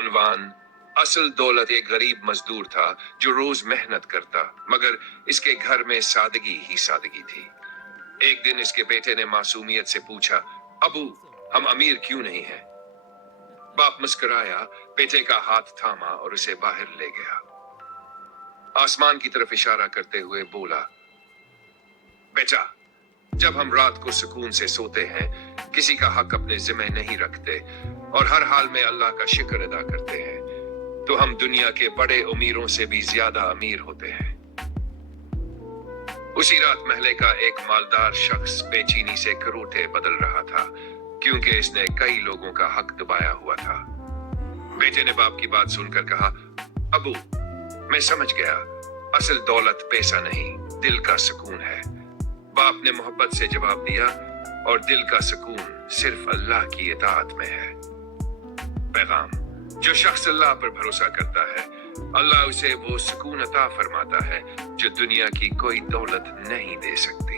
عنوان: اصل دولت ایک غریب مزدور تھا جو روز محنت کرتا، مگر اس کے گھر میں سادگی ہی سادگی تھی۔ ایک دن اس کے بیٹے نے معصومیت سے پوچھا، ابو، ہم امیر کیوں نہیں ہیں؟ باپ مسکرایا، بیٹے کا ہاتھ تھاما اور اسے باہر لے گیا۔ آسمان کی طرف اشارہ کرتے ہوئے بولا، بیٹا، جب ہم رات کو سکون سے سوتے ہیں، کسی کا حق اپنے ذمہ نہیں رکھتے اور ہر حال میں اللہ کا شکر ادا کرتے ہیں، تو ہم دنیا کے بڑے امیروں سے بھی زیادہ امیر ہوتے ہیں۔ اسی رات محلے کا ایک مالدار شخص بے چینی سے کروٹے بدل رہا تھا، کیونکہ اس نے کئی لوگوں کا حق دبایا ہوا تھا۔ بیٹے نے باپ کی بات سن کر کہا، ابو، میں سمجھ گیا، اصل دولت پیسہ نہیں، دل کا سکون ہے۔ باپ نے محبت سے جواب دیا، اور دل کا سکون صرف اللہ کی اطاعت میں ہے۔ پیغام: جو شخص اللہ پر بھروسہ کرتا ہے، اللہ اسے وہ سکون عطا فرماتا ہے جو دنیا کی کوئی دولت نہیں دے سکتی۔